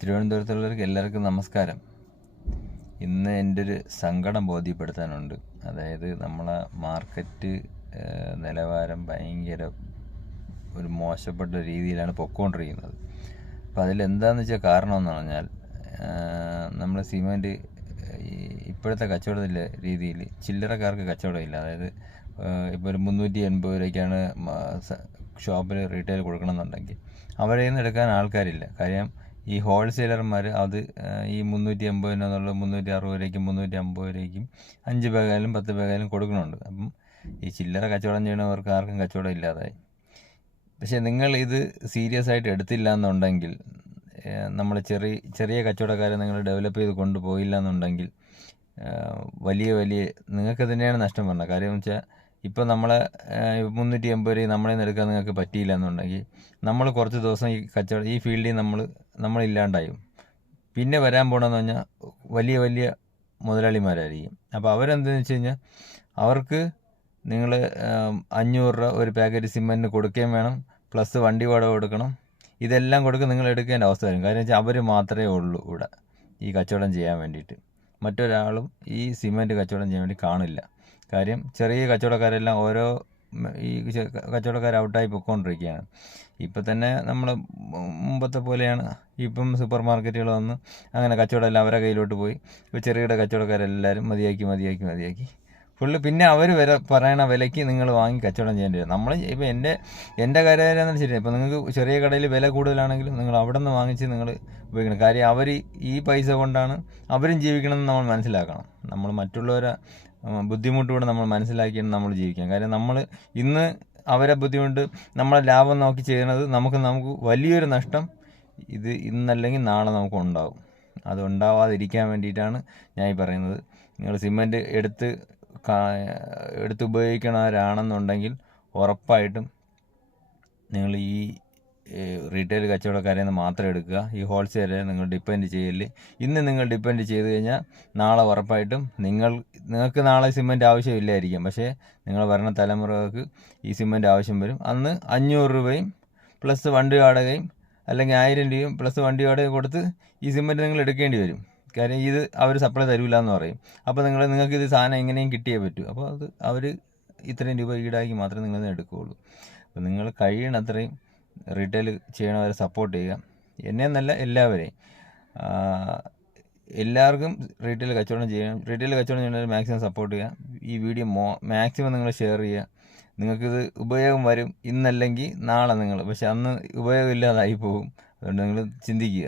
തിരുവനന്തപുരത്തുള്ളവർക്ക് എല്ലാവർക്കും നമസ്കാരം. ഇന്ന് എൻ്റെ ഒരു സങ്കടം ബോധ്യപ്പെടുത്താനുണ്ട്. അതായത് നമ്മളെ മാർക്കറ്റ് നിലവാരം ഭയങ്കര ഒരു മോശപ്പെട്ട രീതിയിലാണ് പൊയ്ക്കൊണ്ടിരിക്കുന്നത്. അപ്പോൾ അതിലെന്താണെന്ന് വെച്ചാൽ കാരണം എന്ന് പറഞ്ഞാൽ നമ്മൾ സിമെൻറ്റ് ഇപ്പോഴത്തെ കച്ചവടത്തിൻ്റെ രീതിയിൽ ചില്ലറക്കാർക്ക് കച്ചവടമില്ല. അതായത് ഇപ്പോൾ ഒരു 380 രൂപയ്ക്കാണ് ഷോപ്പിൽ റീറ്റെയിൽ കൊടുക്കണമെന്നുണ്ടെങ്കിൽ അവരെ നിന്ന് എടുക്കാൻ ആൾക്കാരില്ല. കാര്യം ഈ ഹോൾസെയിലർമാർ അത് ഈ 380 എന്നുള്ള 360 രൂപയ്ക്കും 350 രൂപയ്ക്കും 5 ബാഗായാലും 10 ബാഗായാലും കൊടുക്കുന്നുണ്ട്. അപ്പം ഈ ചില്ലറ കച്ചവടം ചെയ്യണവർക്ക് ആർക്കും കച്ചവടം ഇല്ലാതായി. പക്ഷേ നിങ്ങൾ ഇത് സീരിയസ് ആയിട്ട് എടുത്തില്ല എന്നുണ്ടെങ്കിൽ, നമ്മൾ ചെറിയ കച്ചവടക്കാരെ നിങ്ങൾ ഡെവലപ്പ് ചെയ്ത് കൊണ്ടുപോയില്ല എന്നുണ്ടെങ്കിൽ വലിയ നിങ്ങൾക്ക് തന്നെയാണ് നഷ്ടം വരുന്നത്. കാര്യം എന്ന് വെച്ചാൽ ഇപ്പോൾ നമ്മളെ 380 രൂപ നമ്മളെ നിന്ന് എടുക്കാൻ നിങ്ങൾക്ക് പറ്റിയില്ല എന്നുണ്ടെങ്കിൽ നമ്മൾ കുറച്ച് ദിവസം ഈ ഫീൽഡിൽ നമ്മളില്ലാണ്ടായും. പിന്നെ വരാൻ പോകണമെന്ന് പറഞ്ഞാൽ വലിയ മുതലാളിമാരായിരിക്കും. അപ്പോൾ അവരെന്താണെന്ന് വെച്ച് കഴിഞ്ഞാൽ അവർക്ക് നിങ്ങൾ 500 രൂപ ഒരു പാക്കറ്റ് സിമെൻറ്റിന് കൊടുക്കുകയും വേണം, പ്ലസ് വണ്ടി വാടക കൊടുക്കണം. ഇതെല്ലാം കൊടുക്കുക നിങ്ങൾ എടുക്കേണ്ട അവസ്ഥ വരും. കാര്യം വെച്ചാൽ അവർ മാത്രമേ ഉള്ളൂ ഇവിടെ ഈ കച്ചവടം ചെയ്യാൻ വേണ്ടിയിട്ട്. മറ്റൊരാളും ഈ സിമെൻറ്റ് കച്ചവടം ചെയ്യാൻ വേണ്ടി കാണില്ല. കാര്യം ചെറിയ കച്ചവടക്കാരെല്ലാം ഈ കച്ചവടക്കാർ ഔട്ടായി പൊയ്ക്കൊണ്ടിരിക്കുകയാണ്. ഇപ്പം തന്നെ നമ്മൾ മുമ്പത്തെ പോലെയാണ്. ഇപ്പം സൂപ്പർ മാർക്കറ്റുകൾ വന്ന് അങ്ങനെ കച്ചവടമെല്ലാം അവരുടെ കയ്യിലോട്ട് പോയി. ഇപ്പോൾ ചെറുകിട കച്ചവടക്കാരെല്ലാവരും മതിയാക്കി ഫുള്ള്. പിന്നെ അവർ പറയണ വിലയ്ക്ക് നിങ്ങൾ വാങ്ങി കച്ചവടം ചെയ്യേണ്ടി വരും. നമ്മൾ ഇപ്പോൾ എൻ്റെ കടയിലെന്ന് വെച്ചിട്ട് ഇപ്പോൾ നിങ്ങൾക്ക് ചെറിയ കടയിൽ വില കൂടുതലാണെങ്കിലും നിങ്ങൾ അവിടെ നിന്ന് വാങ്ങിച്ച് നിങ്ങൾ ഉപയോഗിക്കണം. കാര്യം അവർ ഈ പൈസ കൊണ്ടാണ് അവരും ജീവിക്കണമെന്ന് നമ്മൾ മനസ്സിലാക്കണം. നമ്മൾ മറ്റുള്ളവരെ ബുദ്ധിമുട്ടുകൂടെ നമ്മൾ മനസ്സിലാക്കിയാണ് നമ്മൾ ജീവിക്കാം. കാര്യം നമ്മൾ ഇന്ന് അവരെ ബുദ്ധിമുട്ട് നമ്മളെ ലാഭം നോക്കി ചെയ്യുന്നത് നമുക്ക് വലിയൊരു നഷ്ടം ഇത് ഇന്നല്ലെങ്കിൽ നാളെ നമുക്ക് ഉണ്ടാകും. അത് ഉണ്ടാവാതിരിക്കാൻ വേണ്ടിയിട്ടാണ് ഞാൻ ഈ പറയുന്നത്. നിങ്ങൾ സിമെൻറ്റ് എടുത്ത് ഉപയോഗിക്കണവരാണെന്നുണ്ടെങ്കിൽ ഉറപ്പായിട്ടും നിങ്ങൾ ഈ റീറ്റെയിൽ കച്ചവടക്കാരെ നിന്ന് മാത്രം എടുക്കുക. ഈ ഹോൾസെയിലെ നിങ്ങൾ ഡിപ്പെൻഡ് ചെയ്യല്. ഇന്ന് നിങ്ങൾ ഡിപ്പെൻഡ് ചെയ്ത് കഴിഞ്ഞാൽ നാളെ ഉറപ്പായിട്ടും നിങ്ങൾക്ക് നാളെ സിമെൻറ്റ് ആവശ്യമില്ലായിരിക്കും. പക്ഷേ നിങ്ങൾ വരുന്ന തലമുറകൾക്ക് ഈ സിമെൻറ്റ് ആവശ്യം വരും. അന്ന് 500 രൂപയും പ്ലസ് വണ്ടി വാടകയും അല്ലെങ്കിൽ 1000 രൂപയും പ്ലസ് വണ്ടി വാടക കൊടുത്ത് ഈ സിമെൻറ്റ് നിങ്ങൾ എടുക്കേണ്ടി വരും. കാര്യം ഇത് അവർ സപ്ലൈ തരൂല എന്ന് പറയും. അപ്പോൾ നിങ്ങൾക്ക് ഇത് സാധനം എങ്ങനെയും കിട്ടിയേ പറ്റൂ. അപ്പോൾ അത് അവർ ഇത്രയും രൂപ ഈടാക്കി മാത്രമേ നിങ്ങൾ എടുക്കുകയുള്ളൂ. അപ്പോൾ നിങ്ങൾ കഴിയണത്രയും റീറ്റെയിൽ ചെയ്യണവരെ സപ്പോർട്ട് ചെയ്യുക. എന്നെന്നല്ല എല്ലാവരെയും. എല്ലാവർക്കും റീറ്റെയിൽ കച്ചവടം ചെയ്യുന്നവരെ മാക്സിമം സപ്പോർട്ട് ചെയ്യുക. ഈ വീഡിയോ മാക്സിമം നിങ്ങൾ ഷെയർ ചെയ്യുക. നിങ്ങൾക്കിത് ഉപയോഗം വരും ഇന്നല്ലെങ്കിൽ നാളെ പക്ഷെ അന്ന് ഉപയോഗമില്ലാതായി പോകും. അതുകൊണ്ട് നിങ്ങൾ ചിന്തിക്കുക.